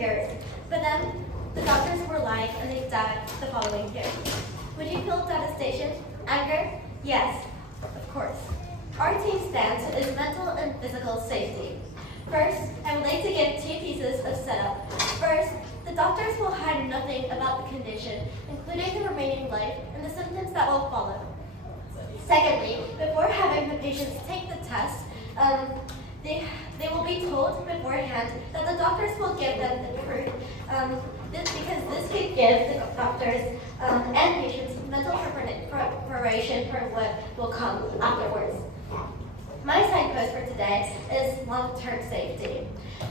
years. But then the doctors were lying and they died the following year. Would you feel devastation? Anger? Yes, of course. Our team's stance is mental and physical safety. First, I would like to give 2 pieces of setup. First, the doctors will hide nothing about the condition, including the remaining life and the symptoms that will follow. Secondly, before having the patients take the test, they will be told beforehand that the doctors will give them the truth, because this could give the doctors and patients mental preparation for what will come afterwards. My signpost for today is long-term safety.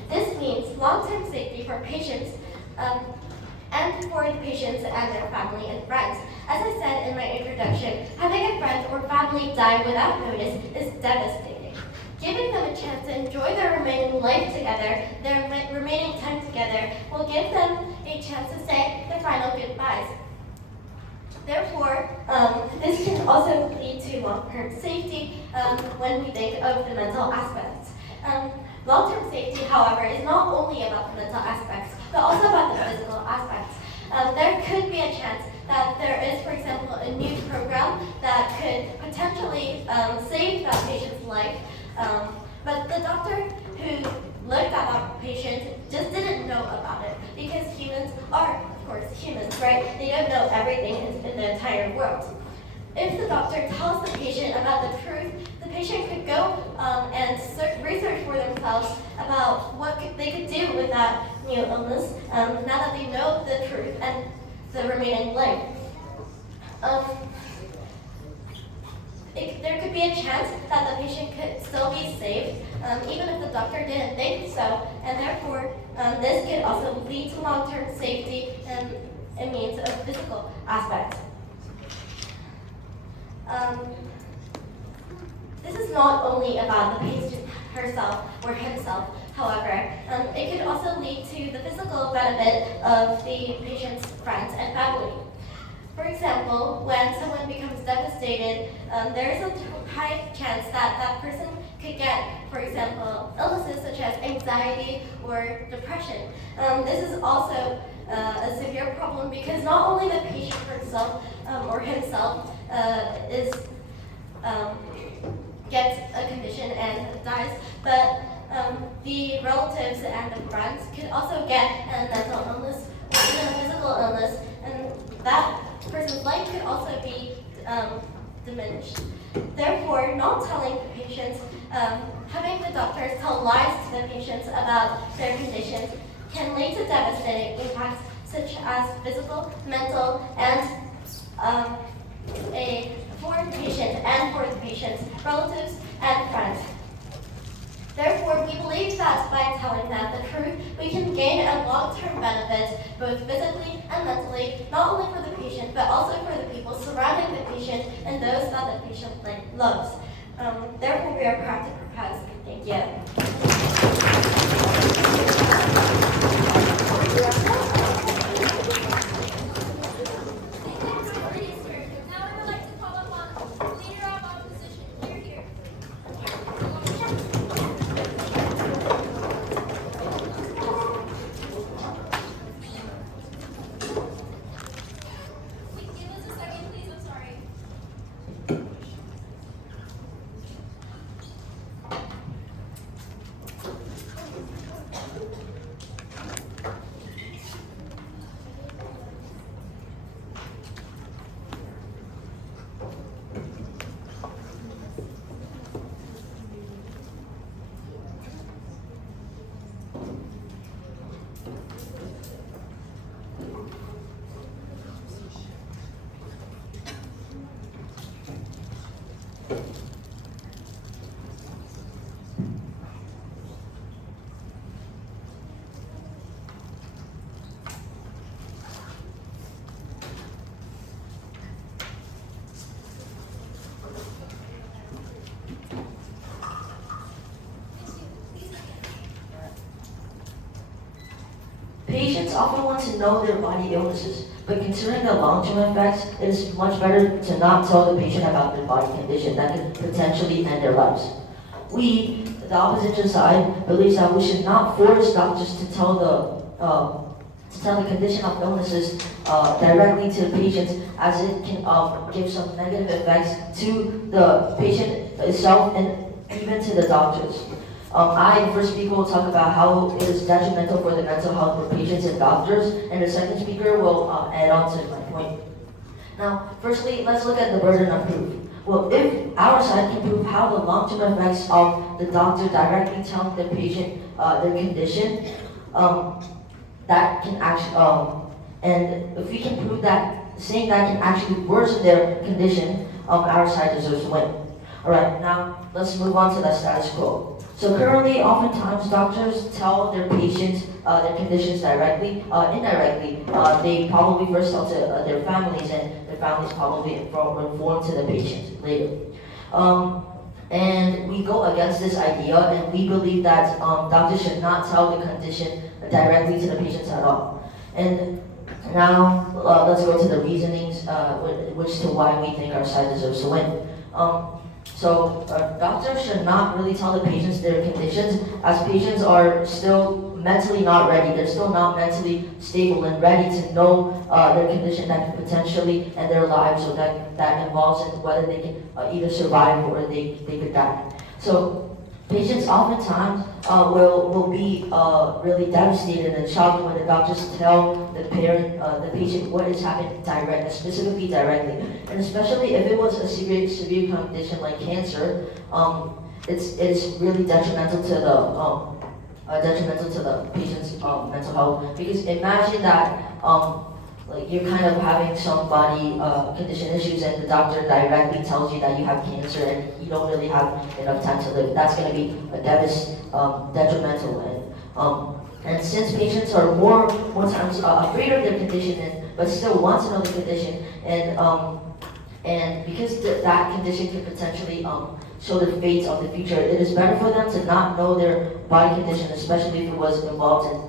This means long-term safety for patients and for the patients and their family and friends. As I said in my introduction, having a friend or family die without notice is devastating. Giving them a chance to enjoy their remaining life together, their remaining time together, will give them a chance to say their final goodbyes. Therefore, this can also lead to long-term safety when we think of the mental aspects. Long-term safety, however, is not only about the mental aspects, but also about the physical aspects. There could be a chance that there is, for example, a new program that could potentially save that patient's life, but the doctor who looked at that patient just didn't know about it, because humans are, of course, humans, right? They don't know everything in the entire world. If the doctor tells the patient about the truth, the patient could go and research for themselves about what they could do with that new illness now that they know the truth and the remaining life. There could be a chance that the patient could still be saved, even if the doctor didn't think so, and therefore this could also lead to long-term safety and a means of physical aspects. This is not only about the patient herself or himself, however, it could also lead to the physical benefit of the patient's friends and family. For example, when someone becomes devastated, there is a high chance that that person could get, for example, illnesses such as anxiety or depression. This is also a severe problem because not only the patient herself or himself gets a condition and dies, but the relatives and the friends could also get a mental illness or even a physical illness, and that person's life could also be diminished. Therefore, not telling the patients, having the doctors tell lies to the patients about their conditions can lead to devastating impacts such as physical, mental, and for the patient and for the patient's relatives and friends. Therefore, we believe that by telling them the truth, we can gain a long-term benefit, both physically and mentally, not only for the patient, but also for the people surrounding the patient and those that the patient loves. Therefore, we are proud to propose. Thank you. Patients often want to know their body illnesses, but considering the long-term effects, it is much better to not tell the patient about their body condition that could potentially end their lives. We, the the opposition side believes that we should not force doctors to tell the condition of illnesses directly to the patients, as it can give some negative effects to the patient itself and even to the doctors. I, the first speaker, will talk about how it is detrimental for the mental health of patients and doctors, and the second speaker will add on to my point. Now, firstly, let's look at the burden of proof. Well, if our side can prove how the long-term effects of the doctor directly telling the patient their condition, that can actually, and if we can prove that saying that can actually worsen their condition, our side deserves to win. Alright, now let's move on to the status quo. So currently, oftentimes doctors tell their patients their conditions directly, indirectly. They probably first tell to their families, and their families probably inform to the patients later. And we go against this idea, and we believe that doctors should not tell the condition directly to the patients at all. And now let's go to the reasonings, which to why we think our side deserves to win. So doctors should not really tell the patients their conditions, as patients are still mentally not ready. They're still not mentally stable and ready to know their condition that could potentially end their lives, or that involves in whether they can either survive or they could die. So patients oftentimes will be really devastated and shocked when the doctors tell the patient what is happening specifically directly. And especially if it was a severe condition like cancer, it's really detrimental to the patient's mental health. Because imagine that like you're kind of having some body condition issues, and the doctor directly tells you that you have cancer and you don't really have enough time to live. That's going to be detrimental. And since patients are more times afraid of their condition, but still want to know the condition, and because that condition could potentially show the fate of the future, it is better for them to not know their body condition, especially if it was involved in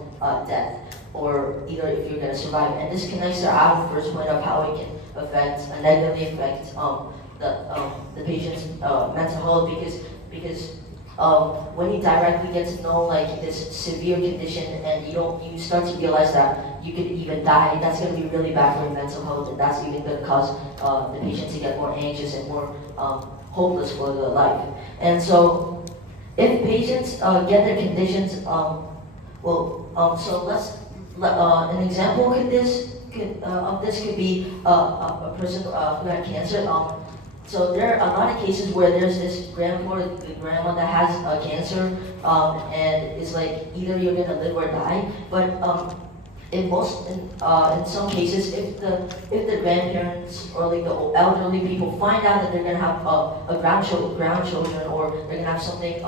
death, or either if you're going to survive. And this connects to our first point of how it can negatively affect the patient's mental health, because when you directly get to know like this severe condition, and you start to realize that you could even die, that's going to be really bad for your mental health, and that's even going to cause the patient to get more anxious and more hopeless for their life. And so if patients get their conditions, so let's an example of this could be a person who had cancer. So there are a lot of cases where there's this grandma that has cancer, and it's like either you're gonna live or die. But in some cases, if the grandparents or like the elderly people find out that they're gonna have a grandchildren, or they're gonna have something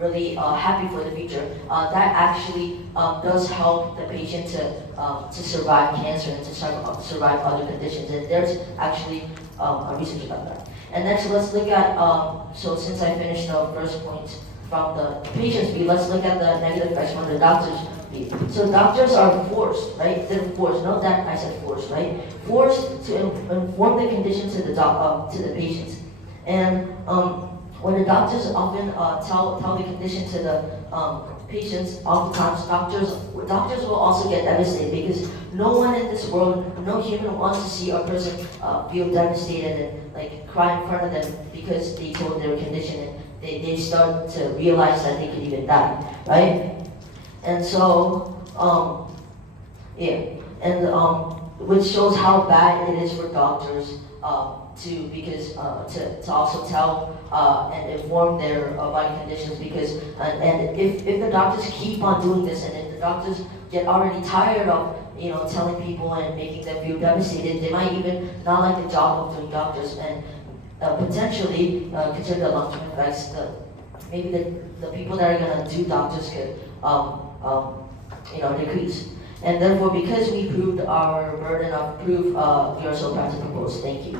really happy for the future, that actually does help the patient to survive cancer and to survive other conditions. And there's actually research about that. And next, let's look at, so since I finished the first point from the patient's view, let's look at the negative effects from the doctor's view. So doctors are forced, right? They're forced, note that I said forced, right? Forced to inform the condition to the patients. And when the doctors often tell the condition to the patients, oftentimes doctors will also get devastated, because no one in this world, no human wants to see a person feel devastated and like cry in front of them because they told their condition, and they start to realize that they could even die, right? And so, which shows how bad it is for doctors to also tell and inform their body conditions, because and if the doctors keep on doing this, and if the doctors get already tired of telling people and making them feel devastated, they might even not like the job of doing doctors, and potentially consider the long-term effects. Maybe the people that are gonna do doctors could decrease. And therefore, because we proved our burden of proof, we are so proud to propose. Thank you.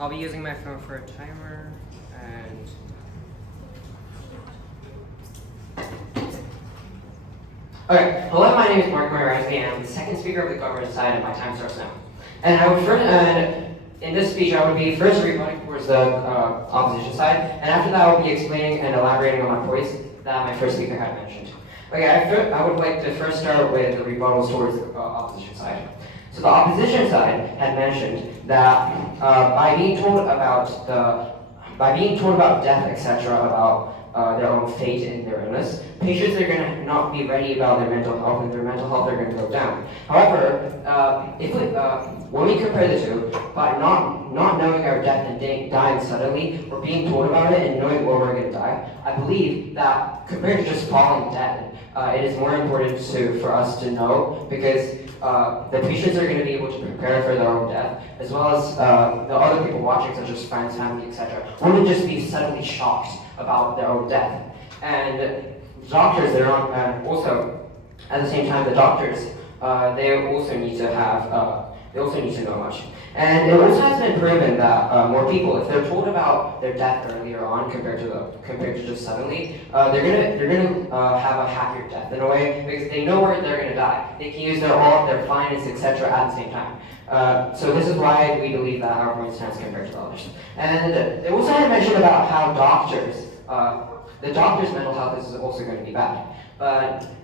I'll be using my phone for a timer and. Okay, hello, my name is Mark Moirazi, and I'm the second speaker of the government side, and my time starts now. And I would in this speech, I would be first rebutting towards the opposition side, and after that, I will be explaining and elaborating on my points that my first speaker had mentioned. Okay, I would like to first start with the rebuttals towards the opposition side. So the opposition side had mentioned that by being told about death, etc., about their own fate and their illness, patients are going to not be ready about their mental health, and their mental health are going to go down. However, when we compare the two, by not knowing our death and dying suddenly, or being told about it and knowing where we're going to die, I believe that compared to just falling dead, it is more important for us to know, because the patients are going to be able to prepare for their own death, as well as the other people watching, such as friends, family, etc., wouldn't just be suddenly shocked about their own death. And doctors, and also at the same time, the doctors, they also need to know much. And it also has been proven that more people, if they're told about their death earlier on compared to just suddenly, they're gonna have a happier death in a way, because they know where they're gonna die. They can use all of their finance, etc., at the same time. So this is why we believe that our point stands compared to others. And they also had mentioned about how the doctor's mental health is also going to be bad.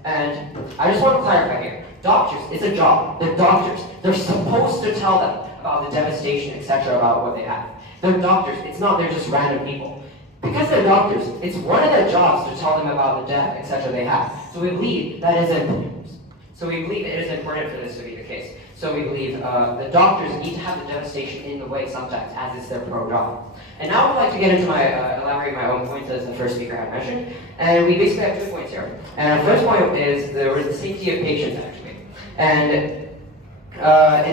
And I just want to clarify here. Doctors, it's a job. They're doctors. They're supposed to tell them about the devastation, etc., about what they have. They're doctors. It's not they're just random people. Because they're doctors, it's one of their jobs to tell them about the death, etc., they have. So we believe it is important for this to be the case. So we believe the doctors need to have the devastation in the way sometimes, as is their pro job. And now I'd like to get into elaborate my own points, as the first speaker had mentioned. And we basically have 2 points here. And our first point is the safety of patients, actually. And it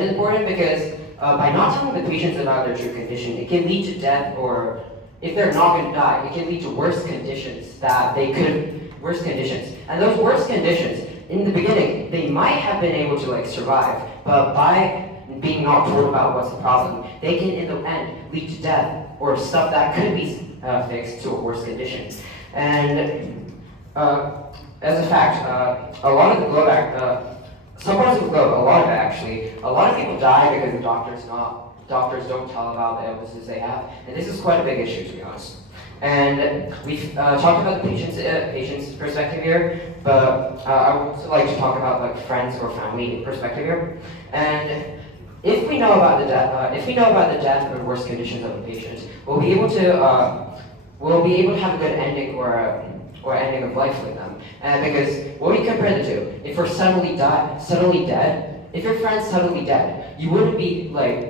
is important because by not telling the patients about their true condition, it can lead to death, or if they're not going to die, it can lead to worse conditions. And those worse conditions, in the beginning, they might have been able to survive, but by being not told about what's the problem, they can in the end lead to death, or stuff that could be fixed to a worse condition. And as a fact, a lot of the globe, some parts of the globe, a lot of people die because the doctors don't tell about the illnesses they have, and this is quite a big issue, to be honest. And we've talked about the patient's perspective here, but I would also like to talk about friends or family perspective here. And if we know about the death or worse conditions of a patient, we'll be able to have a good ending or ending of life with them. And because when we compare the two, if we're suddenly dead, if your friend's suddenly dead, you wouldn't be in a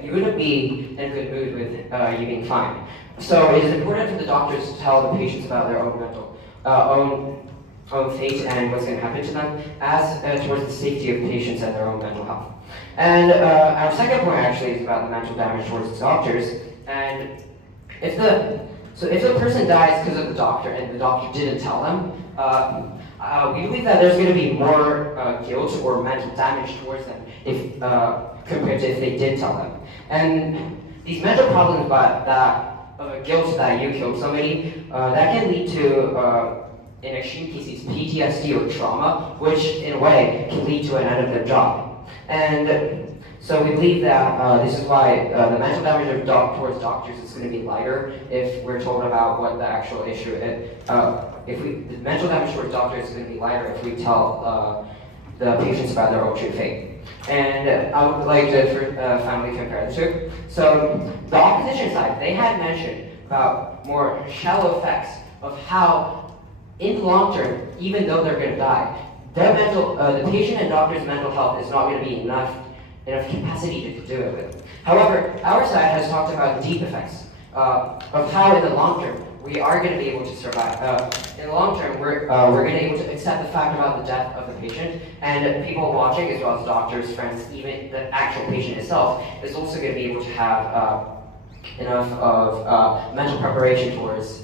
good mood with you being fine. So it is important for the doctors to tell the patients about their own fate and what's going to happen to them, as towards the safety of patients and their own mental health. And our second point actually is about the mental damage towards the doctors. And if the person dies because of the doctor and the doctor didn't tell them, we believe that there's going to be more guilt or mental damage towards them compared to if they did tell them. And these mental problems guilt that you killed somebody, that can lead to, in extreme cases, PTSD or trauma, which in a way can lead to an end of their job. And so we believe that this is why the mental damage towards doctors is going to be lighter if we're told about what the actual issue is. The mental damage towards doctors is going to be lighter if we tell the patients about their own true fate. And I would like to finally compare the two. So the opposition side, they had mentioned about more shallow effects of how, in the long term, even though they're going to die, the patient and doctor's mental health is not going to be enough capacity to do it with. However, our side has talked about deep effects of how, in the long term, we are going to be able to survive. In the long term, we're going to be able to accept the fact about the death of the patient, and people watching, as well as doctors, friends, even the actual patient itself, is also going to be able to have enough of mental preparation towards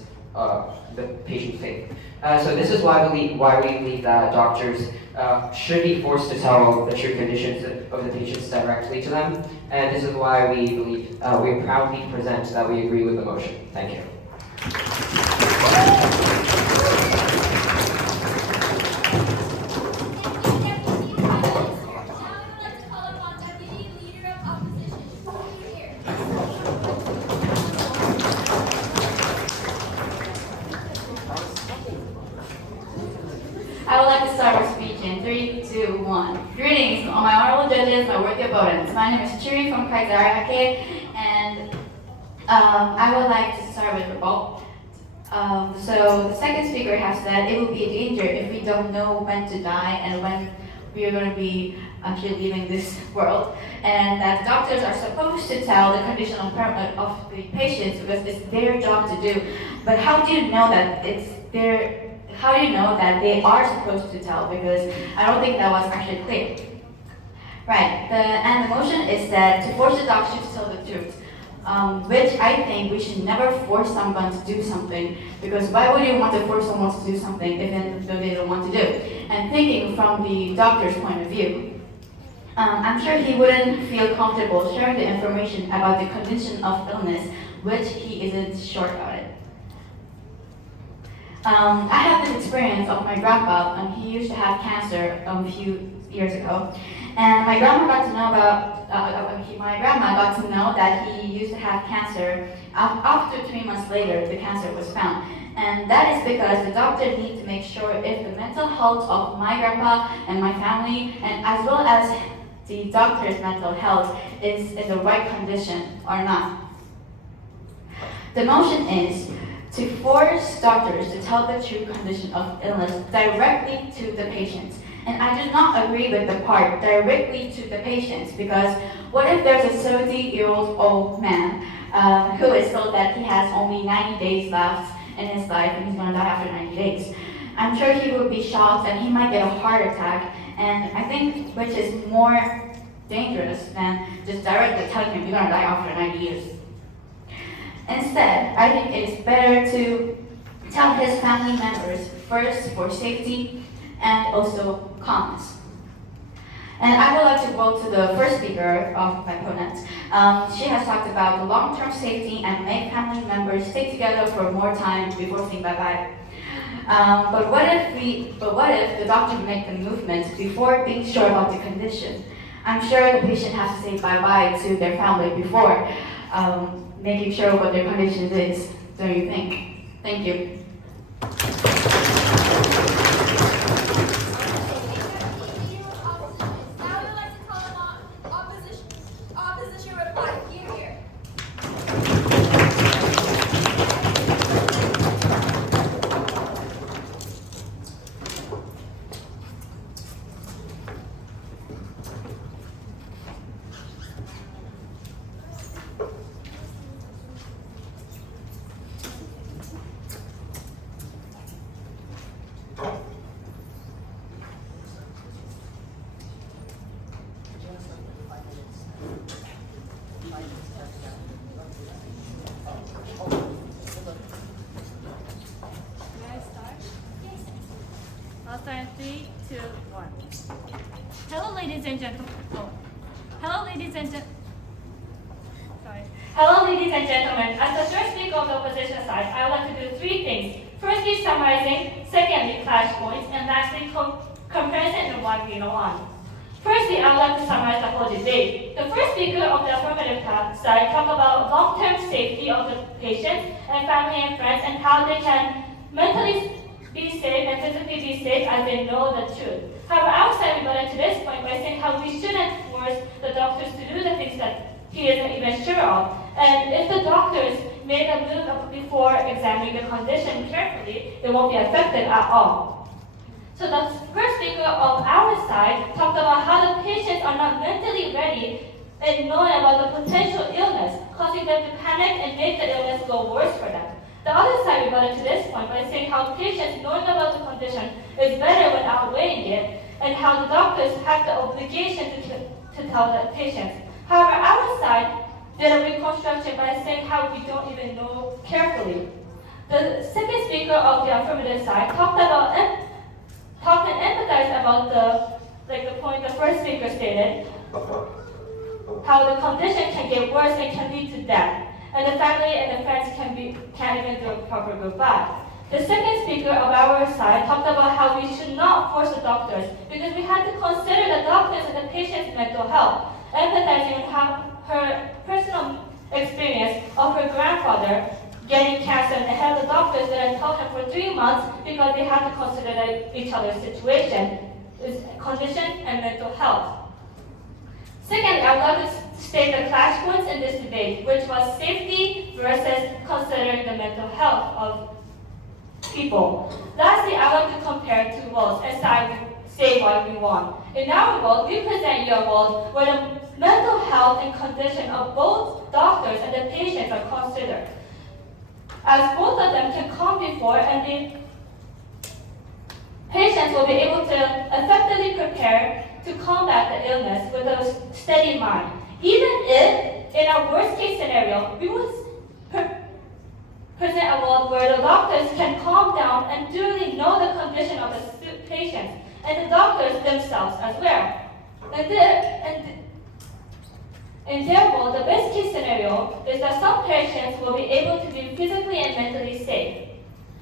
the patient's faith. So this is why we believe that doctors should be forced to tell the true conditions of the patients directly to them, and this is why we believe we proudly present that we agree with the motion. Thank you. I would like to start our speech in 3, 2, 1. Greetings, all my honorable judges, my worthy opponents. My name is Chiri from Kaizari, and I would like to start with rebuttal. So the second speaker has said it will be a danger if we don't know when to die and when we are going to be actually leaving this world, and that doctors are supposed to tell the condition of the patients because it's their job to do. But how do you know that it's their? How do you know that they are supposed to tell? Because I don't think that was actually clear. Right. And the motion is that to force the doctor to tell the truth, which I think we should never force someone to do something, because why would you want to force someone to do something even though they don't want to do? And thinking from the doctor's point of view, I'm sure he wouldn't feel comfortable sharing the information about the condition of illness, which he isn't sure about it. I have this experience of my grandpa, and he used to have cancer a few years ago. And my grandma got to know that he used to have cancer. After 3 months later, the cancer was found. And that is because the doctor needs to make sure if the mental health of my grandpa and my family, and as well as the doctor's mental health, is in the right condition or not. The motion is to force doctors to tell the true condition of illness directly to the patients. And I do not agree with the part directly to the patients, because what if there's a 70-year-old man who is told that he has only 90 days left in his life and he's going to die after 90 days? I'm sure he would be shocked and he might get a heart attack, and I think which is more dangerous than just directly telling him you're going to die after 90 years. Instead, I think it is better to tell his family members first for safety and also calmness. And I would like to go to the first speaker of my opponent. She has talked about the long-term safety and make family members stick together for more time before saying bye-bye. But what if the doctor make the movement before being sure about the condition? I'm sure the patient has to say bye-bye to their family before making sure what their condition is, don't you think? Thank you. Now we would like to call on opposition reply. Here. I'll start in 3, 2, 1. Hello, ladies and gentlemen. Hello, ladies and gentlemen. Hello, ladies and gentlemen. As the third speaker of the opposition side, I would like to do 3 things. Firstly, summarizing. Secondly, clash points. And lastly, comparison and why we don't want. Firstly, I would like to summarize the whole debate. The first speaker of the affirmative side talked about long-term safety of the patients and family and friends, and how they can mentally be safe and physically be safe as they know the truth. However, outside we got into this point by saying how we shouldn't force the doctors to do the things that he isn't even sure of. And if the doctors made a move before examining the condition carefully, they won't be affected at all. So the first speaker of our side talked about how the patients are not mentally ready and knowing about the potential illness, causing them to panic and make the illness go worse for them. The other side we got into this point by saying how patients knowing about the condition is better when outweighing it, and how the doctors have the obligation to tell the patients. However, our side did a reconstruction by saying how we don't even know carefully. The second speaker of the affirmative side talked and empathized about the point the first speaker stated, how the condition can get worse and can lead to death, and the family and the friends can't even do a proper goodbye. The second speaker of our side talked about how we should not force the doctors because we had to consider the doctors and the patient's mental health, empathizing on how her personal experience of her grandfather getting cancer and had the doctors that had told him for 3 months because they had to consider each other's situation, condition and mental health. Second, I would like to state the clash points in this debate, which was safety versus considering the mental health of people. Lastly, I would like to compare two worlds and say why we won. In our world, we present you a world where the mental health and condition of both doctors and the patients are considered, as both of them can come before and the patients will be able to effectively prepare to combat the illness with a steady mind. Even if, in our worst case scenario, we would present a world where the doctors can calm down and duly know the condition of the patients and the doctors themselves as well. In their world, the best case scenario is that some patients will be able to be physically and mentally safe.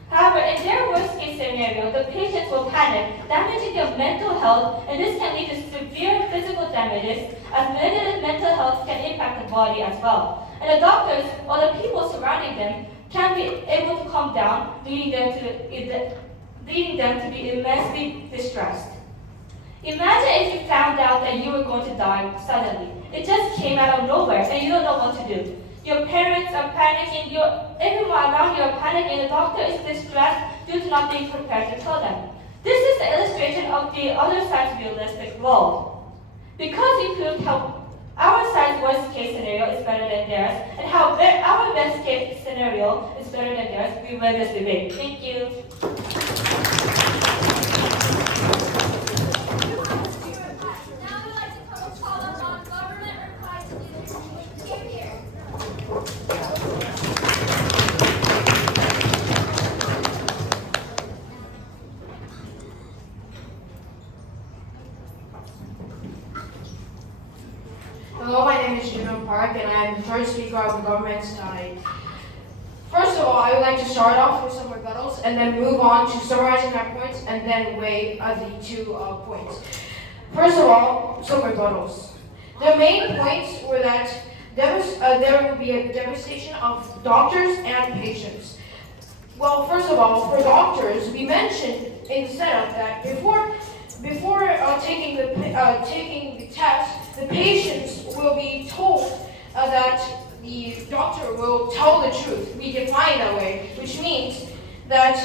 However, in their worst case scenario, the patients will panic, damaging their mental health, and this can lead to severe physical damages, as negative mental health can impact the body as well. And the doctors or the people surrounding them can be able to calm down, leading them to be immensely distressed. Imagine if you found out that you were going to die suddenly. It just came out of nowhere, and you don't know what to do. Your parents are panicking, everyone around you are panicking, the doctor is distressed due to not being prepared to tell them. This is the illustration of the other side's realistic world. Because you proved how our side's worst case scenario is better than theirs, and how our best case scenario is better than theirs, we win this debate. Thank you. Now we'd like to call upon government replies to the team here. Hello, my name is Jimon Park, and I am the third speaker of the government side. First of all, I would like to start off with some rebuttals and then move on to summarizing my points and then weigh the 2 points. First of all, some rebuttals. The main points were that there would be a devastation of doctors and patients. Well, first of all, for doctors, we mentioned in the setup that before taking the test, the patients will be told that the doctor will tell the truth. We define that way, which means that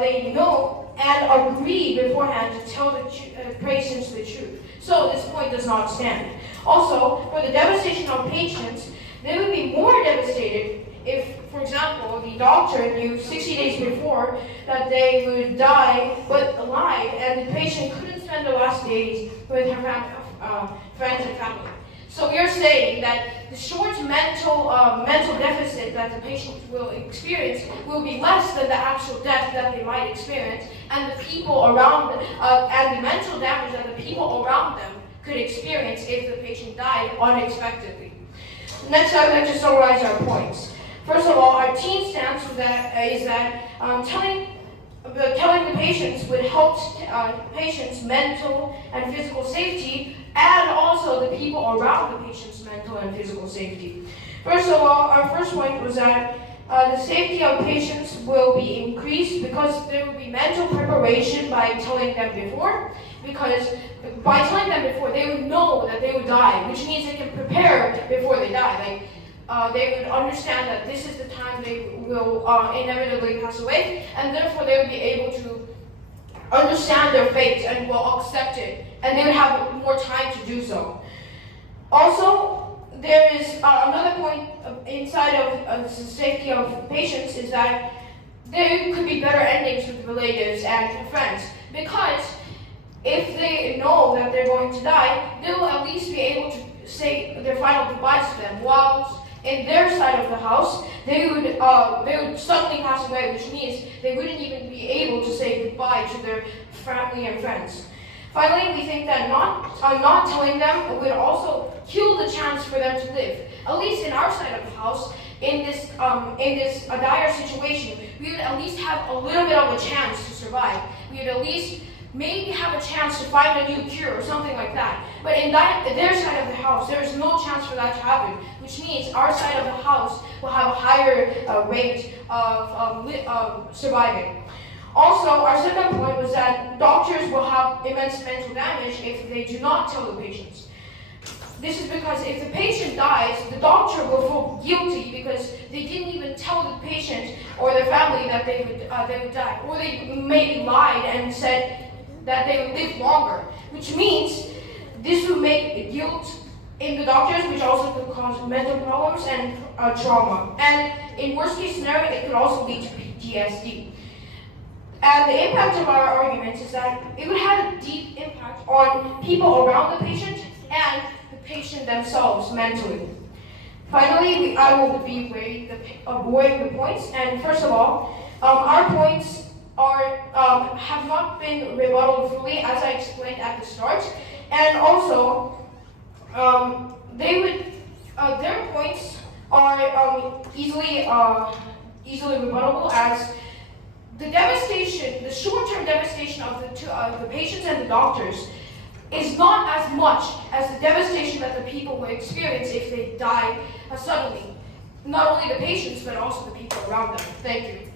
they know and agree beforehand to tell the patients the truth. So this point does not stand. Also, for the devastation of patients, they would be more devastated if, for example, the doctor knew 60 days before that they would die but alive, and the patient couldn't spend the last days with her friends and family. So we are saying that the short mental deficit that the patient will experience will be less than the actual death that they might experience, and the people around and the mental damage that the people around them could experience if the patient died unexpectedly. Next, I would like to summarize our points. First of all, our team stance is that telling the patients would help patients' mental and physical safety, and also the people around the patient's mental and physical safety. First of all, our first point was that the safety of patients will be increased because there will be mental preparation by telling them before. Because by telling them before, they would know that they would die, which means they can prepare before they die. They would understand that this is the time they will inevitably pass away, and therefore they would be able to understand their fate and will accept it, and they would have more time to do so. Also, there is another point inside of the safety of patients is that there could be better endings with relatives and friends, because if they know that they're going to die, they will at least be able to say their final goodbyes to them, whilst in their side of the house, they would suddenly pass away, which means they wouldn't even be able to say goodbye to their family and friends. Finally, we think that not telling them would also kill the chance for them to live. At least in our side of the house, in this dire situation, we would at least have a little bit of a chance to survive. We would at least maybe have a chance to find a new cure or something like that. But in their side of the house, there is no chance for that to happen, which means our side of the house will have a higher rate of surviving. Also, our second point was that doctors will have immense mental damage if they do not tell the patients. This is because if the patient dies, the doctor will feel guilty because they didn't even tell the patient or their family that they would die, or they maybe lied and said that they would live longer, which means this will make guilt in the doctors, which also could cause mental problems and trauma. And in worst case scenario, it could also lead to PTSD. And the impact of our arguments is that it would have a deep impact on people around the patient and the patient themselves mentally. Finally, I will be weighing the points. And first of all, our points have not been rebutted fully, as I explained at the start. And also, their points are easily rebuttable, as the devastation, the short-term devastation of the patients and the doctors is not as much as the devastation that the people will experience if they die suddenly. Not only the patients, but also the people around them. Thank you.